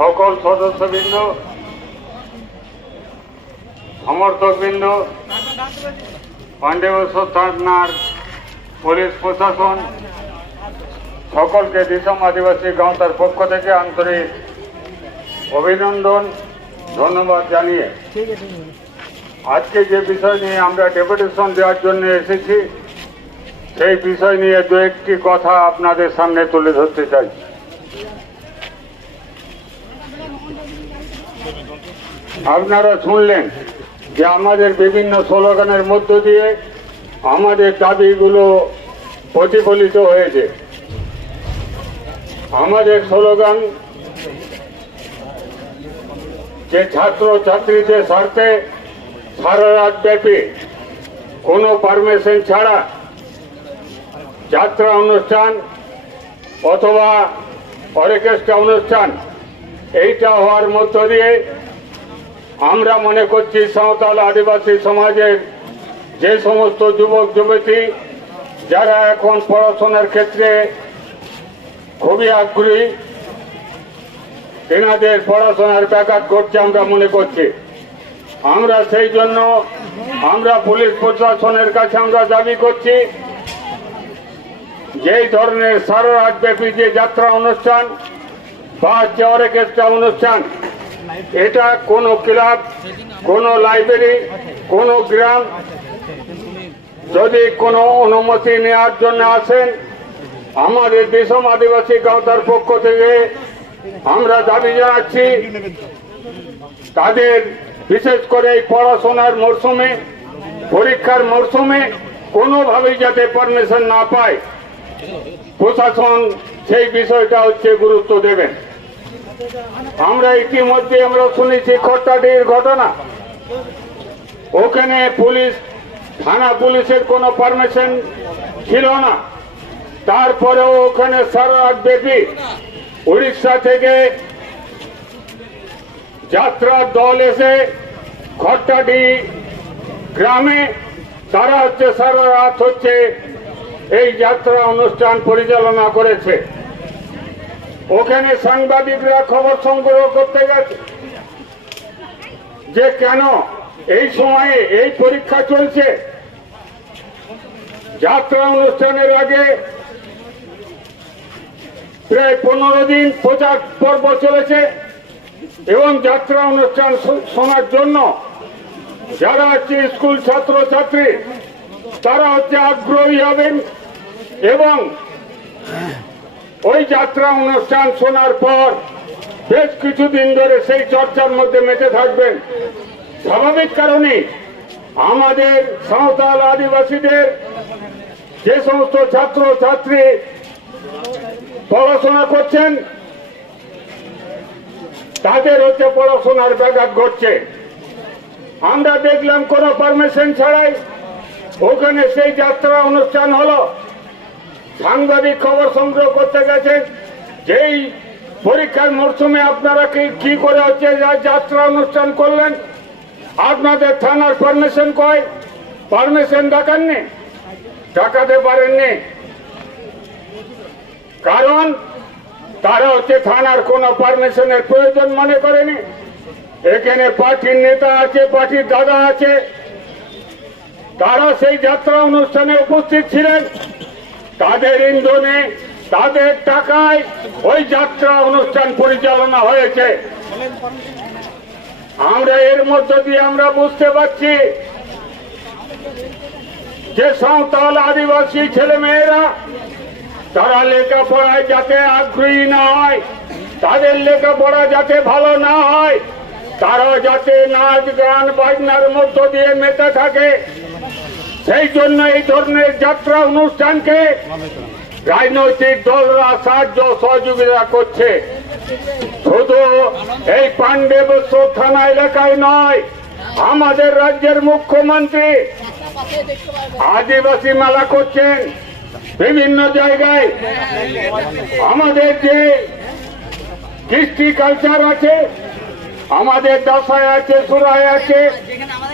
সকল সদস্যবৃন্দ, সমর্থকবৃন্দ, পাণ্ডবেশ্বর থানার পুলিশ প্রশাসন সকলকে দিসম আদিবাসী গাঁওতার পক্ষ থেকে আন্তরিক অভিনন্দন ধন্যবাদ জানিয়ে আজকে যে বিষয় নিয়ে আমরা ডেপুটেশন দেওয়ার জন্য এসেছি সেই বিষয় নিয়ে দু একটি কথা আপনাদের সামনে তুলে ধরতে চাই। আপনারা শুনলেন যে আমাদের বিভিন্ন স্লোগানের মধ্য দিয়ে আমাদের দাবিগুলো প্রতিফলিত হয়েছে। আমাদের স্লোগান যে ছাত্র ছাত্রীদের স্বার্থে সারা রাতব্যাপী কোনো পারমিশন ছাড়া যাত্রা অনুষ্ঠান অথবা অর্কেস্ট্রা অনুষ্ঠান এইটা হওয়ার মধ্য দিয়ে আমরা মনে করছি সাঁওতাল আদিবাসী সমাজের যে সমস্ত যুবক যুবতী যারা এখন পড়াশোনার ক্ষেত্রে খুবই আগ্রহী, তেনাদের পড়াশোনার ব্যাঘাত ঘটছে আমরা মনে করছি। আমরা সেই জন্য আমরা পুলিশ প্রশাসনের কাছে আমরা দাবি করছি যেই ধরনের সারা রাতব্যাপী যে যাত্রা অনুষ্ঠান বা অর্কেস্ট্রা অনুষ্ঠান এটা কোনো ক্লাব, কোনো লাইব্রেরি, কোনো গ্রাম যদি কোনো অনুমতি নেওয়ার জন্য আসেন আমাদের দিসম আদিবাসী গাঁওতার পক্ষ থেকে আমরা দাবি জানাচ্ছি তাদের বিশেষ করে এই পড়াশোনার মরশুমে পরীক্ষার মরশুমে কোনোভাবেই যাতে পারমিশন না পায় প্রশাসন সেই বিষয়টা গুরুত্ব দেবেন। আমরা ইতিমধ্যে আমরা শুনেছি খট্টাডির ঘটনা, ওখানে পুলিশ থানা পুলিশের কোনো পারমিশন ছিল না, তারপরেও ওখানে সারা রাতব্যাপী উড়িষ্যা থেকে যাত্রার দল এসে খট্টাডি গ্রামে তারা সারা রাত এই যাত্রা অনুষ্ঠান পরিচালনা করেছে। ওখানে সাংবাদিকরা খবর সংগ্রহ করতে গেছে যে কেন এই সময়ে এই পরীক্ষা চলছে। যাত্রা অনুষ্ঠানের আগে প্রায় 15 দিন প্রচার পর্ব চলেছে এবং যাত্রা অনুষ্ঠান শোনার জন্য যারা স্কুল ছাত্র ছাত্রী তারা আগ্রহী হবেন এবং ওই যাত্রা অনুষ্ঠান শোনার পর বেশ কিছুদিন ধরে সেই চর্চার মধ্যে মেতে থাকবেন। স্বাভাবিক কারণে আমাদের সাঁওতাল আদিবাসীদের যে সমস্ত ছাত্র ছাত্রী পড়াশোনা করছেন তাদের পড়াশোনার ব্যাঘাত ঘটছে। আমরা দেখলাম কোনো পারমিশন ছাড়াই ওখানে সেই যাত্রা অনুষ্ঠান হলো। সাংবাদিক খবর সংগ্রহ করতে গেছেন যেই পরীক্ষার মরশুমে আপনারা কি করে যাত্রা অনুষ্ঠান করলেন, আপনাদের থানার পারমিশন কয়, পারমিশন দেখাননি, দেখাতে পারেননি, কারণ তারা থানার কোনো পারমিশনের প্রয়োজন মনে করেনি। এখানে পার্টির নেতা আছে, পার্টির দাদা আছে, তারা সেই যাত্রা অনুষ্ঠানে উপস্থিত ছিলেন, তাদের ইন্ধনে তাদের টাকায় ওই যাত্রা অনুষ্ঠান পরিচালনা হয়েছে। আমরা এর মধ্য দিয়ে আমরা বুঝতে পারছি যে সাঁওতাল আদিবাসী ছেলে মেয়েরা তারা লেখাপড়ায় যাতে আগ্রহী না হয়, তাদের লেখাপড়া যাতে ভালো না হয়, তারা যাতে নাচ গান বাজনার মধ্য দিয়ে মেতে থাকে, সেই জন্য এই ধরনের যাত্রা অনুষ্ঠানকে রাজনৈতিক দলরা সাহায্য সহযোগিতা করছে। শুধু এই পাণ্ডবেশ্বর থানা এলাকায় নয়, আমাদের রাজ্যের মুখ্যমন্ত্রী আদিবাসী মেলা করছেন বিভিন্ন জায়গায়। আমাদের যে কৃষ্টি কালচার আছে, আমাদের দশায় আছে, সুরায় আছে,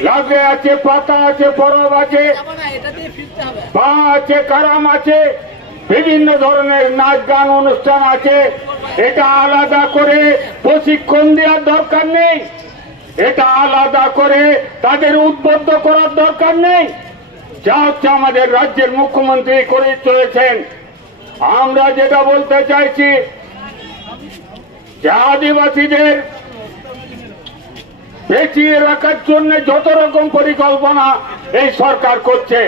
লাগে আছে, পাতা আছে, পরব আছে, পা আছে, কারাম আছে, বিভিন্ন ধরনের নাচ গান অনুষ্ঠান আছে। এটা আলাদা করে প্রশিক্ষণ দেওয়ার দরকার নেই, এটা আলাদা করে তাদের উদ্বুদ্ধ করার দরকার নেই। যা হচ্ছে আমাদের রাজ্যের মুখ্যমন্ত্রী করে চলেছেন। আমরা যেটা বলতে চাইছি যে আদিবাসীদের বেঁচিয়ে রাখার জন্য যত রকম পরিকল্পনা এই সরকার করছে,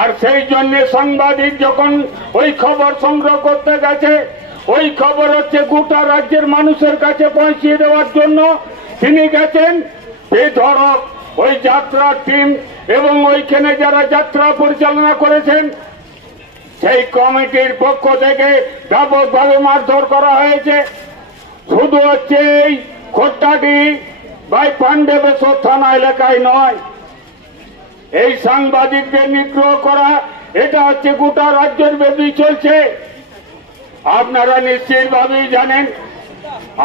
আর সেই জন্য সাংবাদিক যখন ওই খবর সংগ্রহ করতে গেছে, ওই খবর হচ্ছে গোটা রাজ্যের মানুষের কাছে পৌঁছিয়ে দেওয়ার জন্য তিনি গেছেন। বেধড়ক ওই যাত্রার টিম এবং ওইখানে যারা যাত্রা পরিচালনা করেছেন সেই কমিটির পক্ষ থেকে ব্যাপকভাবে মারধর করা হয়েছে। শুধু হচ্ছে এই খোট্টাটি বাই পাণ্ডবেশ্বর থানা এলাকায় নয়, এই সাংবাদিকদের নিগ্রহ করা এটা হচ্ছে গোটা রাজ্যের ব্যাপী চলছে। আপনারা নিশ্চিতভাবেই জানেন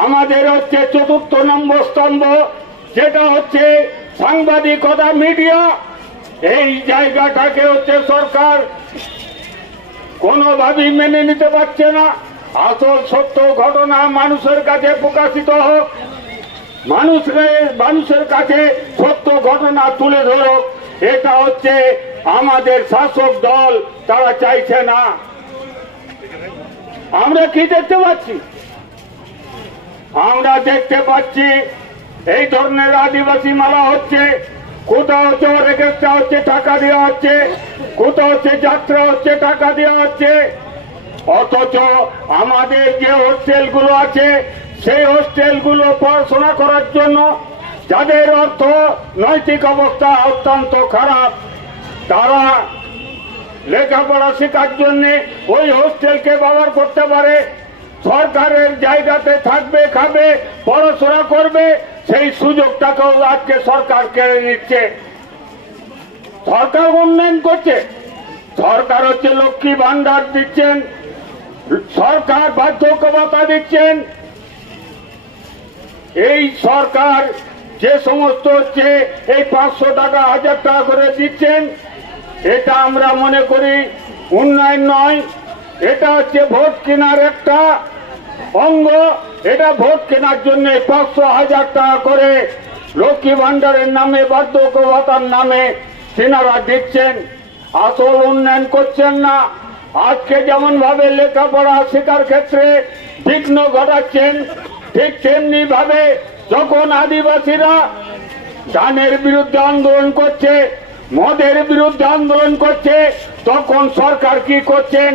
আমাদের হচ্ছে ৪র্থ নম্বর স্তম্ভ যেটা হচ্ছে সাংবাদিকতা, মিডিয়া। এই জায়গাটাকে হচ্ছে সরকার কোনোভাবেই মেনে নিতে পারছে না। আসল সত্য ঘটনা মানুষের কাছে প্রকাশিত হোক, মানুষের কাছে সত্য ঘটনা তুলে ধরুক, এটা হচ্ছে আমাদের শাসক দল তারা চাইছে না। আমরা কি দেখতে পাচ্ছি? আমরা দেখতে পাচ্ছি এই ধরনের আদিবাসী মালা হচ্ছে, কোথাও হচ্ছে অর্কেস্ট্রা হচ্ছে টাকা দেওয়া হচ্ছে, কোথাও হচ্ছে যাত্রা হচ্ছে টাকা দেওয়া হচ্ছে, অথচ আমাদের যে হোস্টেলগুলো আছে সেই হোস্টেলগুলো পড়াশোনা করার জন্য যাদের অর্থ নৈতিক অবস্থা অত্যন্ত খারাপ, তারা লেখাপড়া শেখার জন্য ওই হোস্টেলকে ব্যবহার করতে পারে। সরকারের জায়গাতে থাকবে, খাবে, পড়াশোনা করবে, সেই সুযোগটাকেও আজকে সরকার কেড়ে নিচ্ছে। সরকার উন্নয়ন করছে, সরকার হচ্ছে লক্ষ্মী ভান্ডার দিচ্ছেন, সরকার বার্ধক্য ভাতা দিচ্ছেন। এই সরকার যে সমস্ত হচ্ছে এই 500 টাকা 1000 টাকা করে দিচ্ছেন, এটা আমরা মনে করি উন্নয়ন নয়, এটা হচ্ছে ভোট কেনার একটা অঙ্গ। এটা ভোট কেনার জন্য 500 1000 টাকা করে লক্ষ্মী ভান্ডারের নামে, বার্ধক্য ভাতার নামে তেনারা দিচ্ছেন, আসল উন্নয়ন করছেন না। আজকে যেমন ভাবে লেখাপড়া শেখার ক্ষেত্রে বিঘ্ন ঘটাচ্ছেন, ঠিক তেমনি ভাবে যখন আদিবাসীরা ধানের বিরুদ্ধে আন্দোলন করছে, মদের বিরুদ্ধে আন্দোলন করছে, তখন সরকার কি করছেন?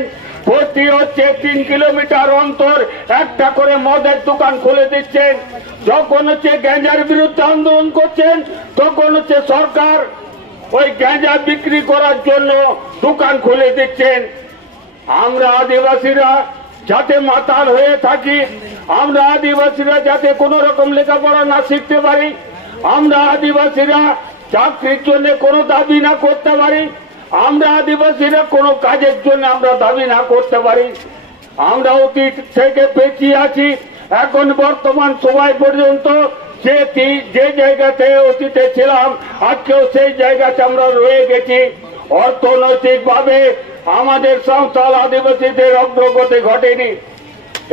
প্রতি হচ্ছে 3 কিলোমিটার অন্তর একটা করে মদের দোকান খুলে দিচ্ছেন। যখন হচ্ছে গাঁজার বিরুদ্ধে আন্দোলন করছেন, তখন হচ্ছে সরকার ওই গাঁজা বিক্রি করার জন্য দোকান খুলে দিচ্ছেন। আমরা আদিবাসীরা যাতে মাতাল হয়ে থাকি, আমরা আদিবাসীরা যাতে কোনো রকম লেখাপড়া না শিখতে পারি, আমরা আদিবাসীরা চাকরির জন্য কোনো দাবি না করতে পারি, আমরা আদিবাসীরা কোনো কাজের জন্য আমরা দাবি না করতে পারি, আমরা অতীত থেকে পেঁচিয়ে আছি। এখন বর্তমান সময় পর্যন্ত যে জায়গাতে অতীতে ছিলাম, আজকেও সেই জায়গাতে আমরা রয়ে গেছি। অর্থনৈতিকভাবে আমাদের সাঁওতাল আদিবাসীদের অগ্রগতি ঘটেনি,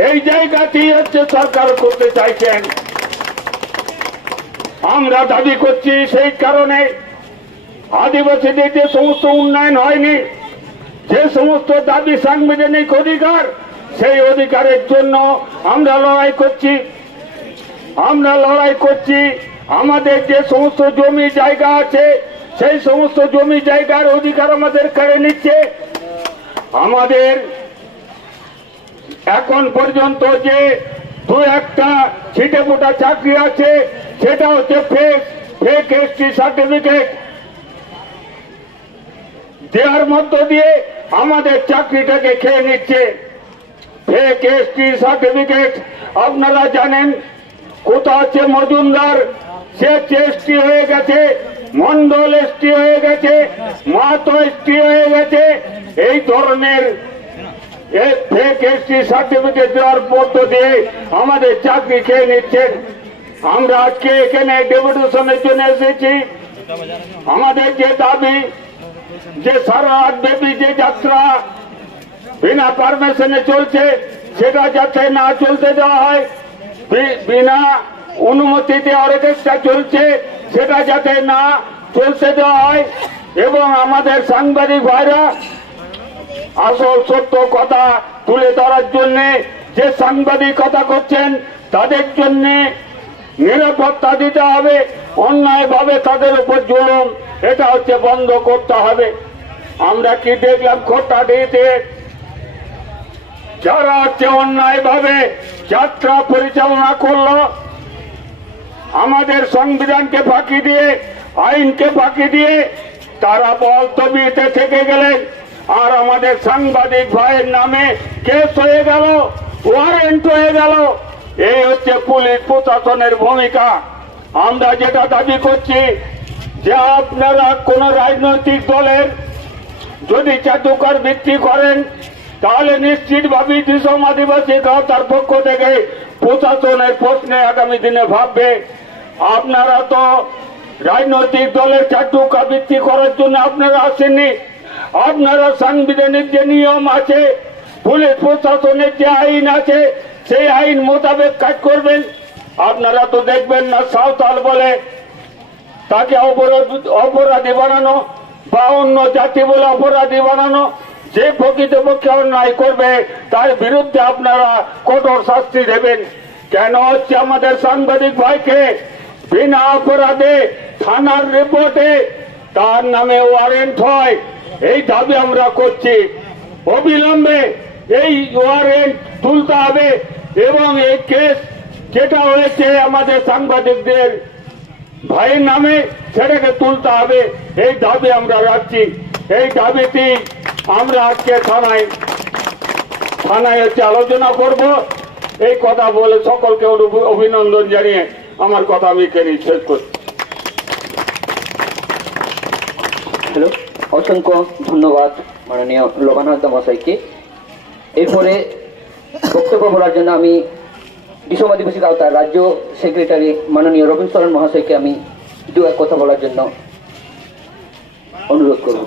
এই জায়গাটি হচ্ছে সরকার করতে চাইছেন। আমরা দাবি করছি সেই কারণে আদিবাসীদের যে সমস্ত উন্নয়ন হয়নি, যে সমস্ত দাবি সাংবিধানিক অধিকার, সেই অধিকারের জন্য আমরা লড়াই করছি। আমরা লড়াই করছি আমাদের যে সমস্ত জমি জায়গা আছে, সেই সমস্ত জমি জায়গার অধিকার আমাদের কেড়ে নিচ্ছে। আমাদের এখন পর্যন্ত যে 2-1টা ছিটে ফোটা চাকরি আছে, সেটা হচ্ছে ফেক এসটি সার্টিফিকেট দেওয়ার মধ্য দিয়ে আমাদের চাকরিটাকে খেয়ে নিচ্ছে। ফেক এসটি সার্টিফিকেট আপনারা জানেন, কোথা হচ্ছে মজুমদার, সে এসটি হয়ে গেছে, মন্ডল এসটি হয়ে গেছে, মাহাতো এসটি হয়ে গেছে। এই ধরনের ফেক এসটি সার্টিফিকেট দেওয়ার মধ্য দিয়ে আমাদের চাকরি খেয়ে নিচ্ছেন। আমরা আজকে এখানে ডেপুটেশনের জন্য এসেছি। আমাদের যে দাবি, যে সারা রাত ব্যাপী যে যাত্রা বিনা পারমিশনে চলছে, সেটা যাতে না চলতে দেওয়া হয়, বিনা অনুমতিতে অর্কেস্ট্রা চলছে সেটা যাতে না চলতে দেওয়া হয়, এবং আমাদের সাংবাদিক ভাইরা আসল সত্য কথা তুলে ধরার জন্য যে সাংবাদিকতা করছেন তাদের জন্য নিরাপত্তা দিতে হবে। অন্যায়ভাবে তাদের উপর জুলুম এটা হচ্ছে বন্ধ করতে হবে। আমরা কি দেখলাম খোট্টাডিতে যারা হচ্ছে অন্যায়ভাবে যাত্রা পরিচালনা করলো, আমাদের সংবিধানকে ফাঁকি দিয়ে, আইনকে ফাঁকি দিয়ে তারা বলতবিতে থেকে গেলেন, আর আমাদের সাংবাদিক ভাইয়ের নামে কেস হয়ে গেল, ওয়ারেন্ট হয়ে গেল। এই হচ্ছে পুলিশ প্রশাসনের ভূমিকা। আমরা যেটা দাবি করছি যে আপনারা কোন রাজনৈতিক দলের যদি চাটুকার ভিত্তি করেন তাহলে নিশ্চিতভাবে দিশম আদিবাসী গাঁওতার পক্ষ থেকে প্রশাসনের প্রশ্নে আগামী দিনে ভাববে। আপনারা তো রাজনৈতিক দলের চাটুকা ভিত্তি করার জন্য আপনারা আসেননি। আপনারা সাংবিধানিক যে নিয়ম আছে, পুলিশ প্রশাসনের যে আইন আছে, সেই আইন মোতাবেক কাজ করবেন। আপনারা তো দেখবেন না সাঁওতাল বলে তাকে অপরাধী বানানো বা অন্য জাতি বলে অপরাধী বানানো। যে প্রকৃতপক্ষে অন্যায় করবে তার বিরুদ্ধে আপনারা কঠোর শাস্তি দেবেন। কেন হচ্ছে আমাদের সাংবাদিক ভাইকে বিনা অপরাধে থানার রিপোর্টে তার নামে ওয়ারেন্ট হয়? এই দাবি আমরা করছি। অবিলম্বে এই ওয়ারেন্ট তুলতে হবে এবং এই কেস যেটা হয়েছে আমাদের সাংবাদিকদের ভাইয়ের নামে সেটাকে তুলতে হবে। এই দাবি আমরা রাখছি। এই দাবিটি আমরা আজকে থানায় হচ্ছে আলোচনা করব। এই কথা বলে সকলকে অভিনন্দন জানিয়ে আমার কথা আমি এখানেই শেষ করছি। হ্যালো, অসংখ্য ধন্যবাদ মাননীয় লোবানাথ মহাশয়কে। এরপরে বক্তব্য বলার জন্য আমি দিশম আদিবাসী গাঁওতার রাজ্য সেক্রেটারি মাননীয় রবীন সরেন মহাশয়কে আমি দু এক কথা বলার জন্য অনুরোধ করব।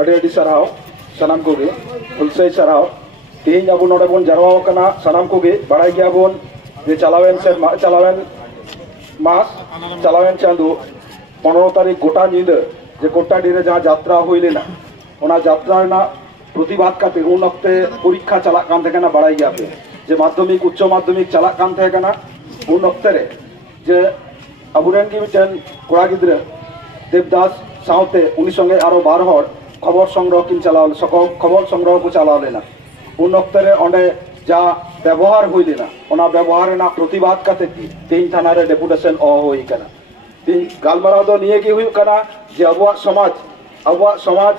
ᱟᱹᱰᱤ ᱟᱹᱰᱤ ᱥᱟᱨᱦᱟᱣ ᱥᱟᱱᱟᱢ ᱠᱚᱜᱮ ᱦᱩᱞᱥᱟᱹᱭ ᱥᱟᱨᱦᱟᱣ। ᱛᱮᱦᱮᱧ ᱟᱵᱚ ᱱᱚᱰᱮ ᱵᱚᱱ ᱡᱟᱨᱣᱟ ᱟᱠᱟᱱᱟ ᱥᱟᱱᱟᱢ ᱠᱚᱜᱮ ᱵᱟᱲᱟᱭ ᱜᱮᱭᱟᱵᱚᱱ ᱡᱮ ᱪᱟᱞᱟᱣᱮᱱ ᱢᱟᱥ ᱪᱟᱞᱟᱣᱮᱱ ᱪᱟᱸᱫᱳ 15 তারিখ গোটা ᱧᱤᱫᱟᱹ যে কোট্টাডিরে যা যাত্রা হই লেনা ওনা যাত্রা ᱨᱮᱱᱟᱜ প্রতিবাদ কাতে উন অক্তে পরীক্ষা চালাক কান থাকে না। বাড়াই গিয়া যে মাধ্যমিক উচ্চ মাধ্যমিক চালাক কান থাকে না উন অক্তে রে যে আবুরেন কি মিটেন কোড়া গিদ্রা দেবদাস সাউতে উনি সঙ্গে আরো 12 হড় খবর সংগ্রহ কিন চালাও খবর সংগ্রহ কো চালাও লেনা। উন অক্তে রে অঁডে যা ব্যবহার হই লেনা ওনা ব্যবহার রেনাক প্রতিবাদ কাতে তিন থানারে ডেপুটেশন হই কানা। তিন গালমারাও দো নিয়ে কি হুই কানা যে আবুয়া সমাজ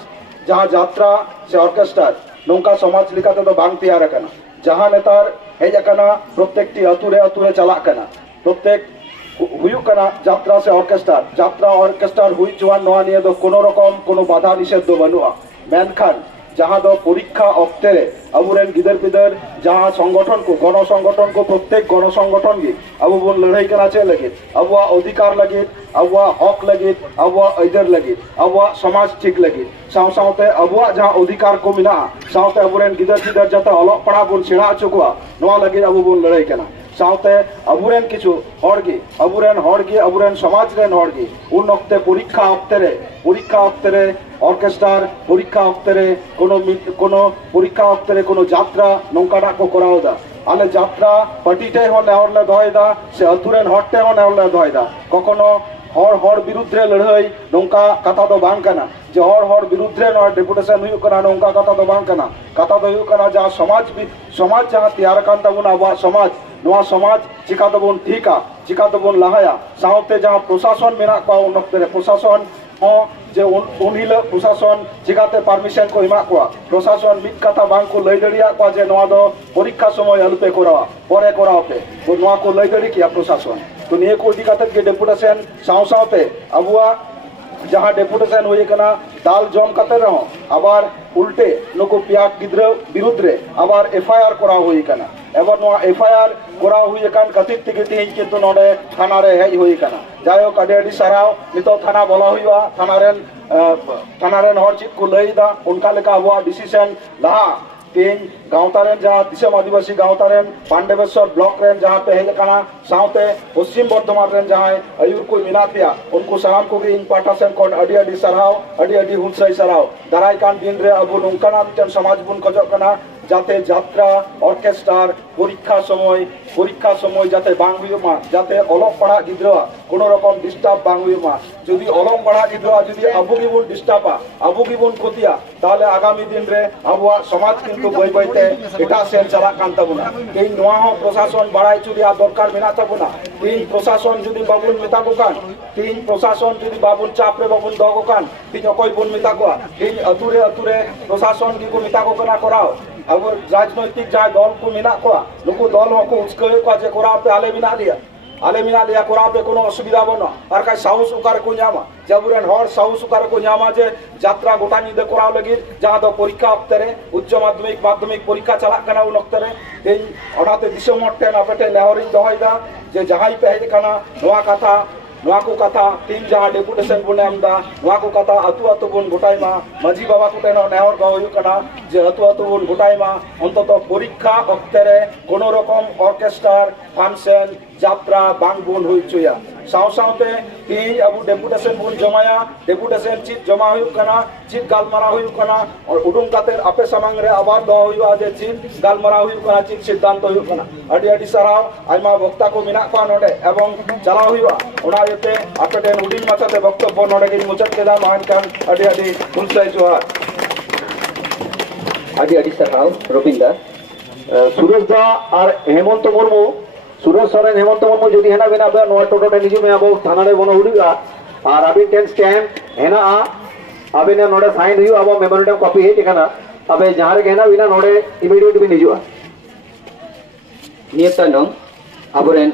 जहाँ यात्रा से ऑर्केस्ट्रा नौका समाज लिखाते तो बांग तैयार करना। जहाँ नेतार हेज करना प्रत्येक अतुरे चला करना प्रत्येक हुयुक करना यात्रा से ऑर्केस्ट्रा हुई चुवान नोआ निये दो कोनो रकम कोनो बाधा निषेध दो बनुआ। मेनखान जहाँ दो परीक्षा अक्ते रे अबुरेन गिदर पिदर जहाँ संगठन को गण संगठन को प्रत्येक गण संगठन की अब बोन लड़ाई करना चे लगे अबुआ अधिकार लगे अबुआ हक लगे अबुआ ऐदर लगे अबुआ समाज ठीक लगे सावते अबुआ जहाँ अधिकार को मिला सावते अबुरेन गिदर पिदर जाते अलग पढ़ा बोन सेड़ा चुकुआ नोआ लगे अब बोन लड़ाई करना। सावते अबुरेन किछु हड़गी अबुरेन समाज रेन हड़गी उन अक्ते परीक्षा अक्ते रे ऑर्केस्ट्रार परीक्षा अक्ते रे कोनो परीक्षा अक्ते रे कोनो यात्रा नौकाना को कराओदा आले यात्रा पार्टीटे हो नेहरले दहयदा से अतुरेन हड़ते हो नेहरले दहयदा कखनो हर बिरुद्धे लड़ाई नौका कथा दो बांग कना जे हर बिरुद्धे नय डेपुटेशन हुई कना नौका कथा दो बांग कना कथा दो हुई कना जहाँ समाज जहाँ तैयार कान ताबुना आबा समाज नवा समाज चिका दबोन ठीका चिका दबोन लहाया साउते जहाँ प्रशासन मेना को उन अक्ते प्रशासन जे उनहिल प्रशासन चिकाते परमिशन को एमा को प्रशासन मिट कथा बांग को लई दड़िया को जे नवा दो परीक्षा समय अलपे करावा परे करावते तो नवा को लई दड़ी किया प्रशासन तो निये को दिकाते के डेपुटेशन साउते अबुआ जहाँ डेपुटेशन हुई कना दाल जम कते रहो आबार उल्टे नुको पिया गिद्र विरुद्ध रे आबार एफआईआर करा हुई कना एवं FIR करा हुई कान खातिर तेगे तेहें किंतु नोडे थाना रे हेज हुई काना जायो काडे अडी साराव नितो थाना बोला हुआ थाना रेन हर चित को लईदा उनका लेका हुआ डिसीजन लहा तीन गाँवतारेन जहाँ दिसम आदिवासी गाँवतारेन पांडेवेश्वर ब्लॉक रेन जहाँ पे हेज काना साउते पश्चिम बर्धमान रेन जहाँ आयुर को मिना पिया उनको सलाम को इन पाटा सेन कोन अडी अडी सराव अडी अडी हुनसाई सराव दाराय कान दिन रे अबो नोंकाना मिटन समाज बुन खजक काना जाते यात्रा ऑर्केस्ट्रार परीक्षा समय जाते बांग हुयुमा जाते अलग पढ़ा गिद्रा कोनो रकम डिस्टार्ब बांग हुयुमा যদি অলং পড়া गिद्रा যদি আবু গিবুন ডিস্টার্বা আবু গিবুন ক্ষতিয়া তাহলে আগামী দিন রে আবুয়া সমাজ কিন্তু বই বইতে এটা সেন চালা কান তাবুনা এই নোয়া হ প্রশাসন বাড়াই চুরিয়া দরকার মেনা তাবুনা তিন প্রশাসন যদি বাবুন মেতাকো কান তিন প্রশাসন যদি বাবুন চাপরে বাবুন দগো কান তিন অকই বুন মেতাকো তিন আতুরে প্রশাসন কি কো মেতাকো কানা করাও अब राजनैतिक जहाँ दल को मिना को नुकु दल को उसके जे कोरा पे आले मिना लिया कोरा पे कोनो असुविधा बनो और का साहस उकार को न्यामा जबुरन हर साहस उकार को न्यामा जे यात्रा गोटा निदे कोराव लगी जहाँ दो परीक्षा अक्तरे उच्च माध्यमिक परीक्षा चला कना उन अक्तरे तेन अनाते दिसम मट्टे नापेटे लेहरिन दहयदा जे जहाई पे हेज कना नोआ कथा नोआ को कथा तीन जहाँ डेपुटेशन बुन एमदा नोआ को कथा अतु बुन गोटाइमा माझी बाबा कुटेन नेहर गा हुयु कना जे अतु बुन गोटाइमा अंतत परीक्षा अक्तरे कोनो रकम ऑर्केस्ट्रार फांक्शन यात्रा बांग बुन हुई चुया सावते तीन अब डेपुटेशन बुन जमाया डेपुटेशन चीज जमा हुयु कना चीज गालमारा हुयु कना और उडुम कातेर आपे सामांग रे आबार दो हुयु जे चीज गालमारा हुयु कना चीज सिद्धांत हुयु कना अडी अडी सराव आइमा वक्ता को मिना पा नोडे एवं चला हुयु ओना येते आपे टेन उडिन माचाते वक्तव्य नोडे गिन मुचत केदा मान कान अडी अडी हुनसाई जोहार अडी अडी सराव रविंदर सुरेश दा और हेमंत मुर्मू सुरेश सोरेन हेमंत मुर्मू जुदी हेना बिना बे नोआ टोटो टे निजु में अब थाना रे बनो हुडीगा और अभी टेन स्टैम्प हेना अभी ने नोडे साइन हुई अब मेमोरेंडम कॉपी है ठिकाना अबे जहां रे हेना बिना नोडे इमीडिएट भी निजुआ नियतनम अबरेन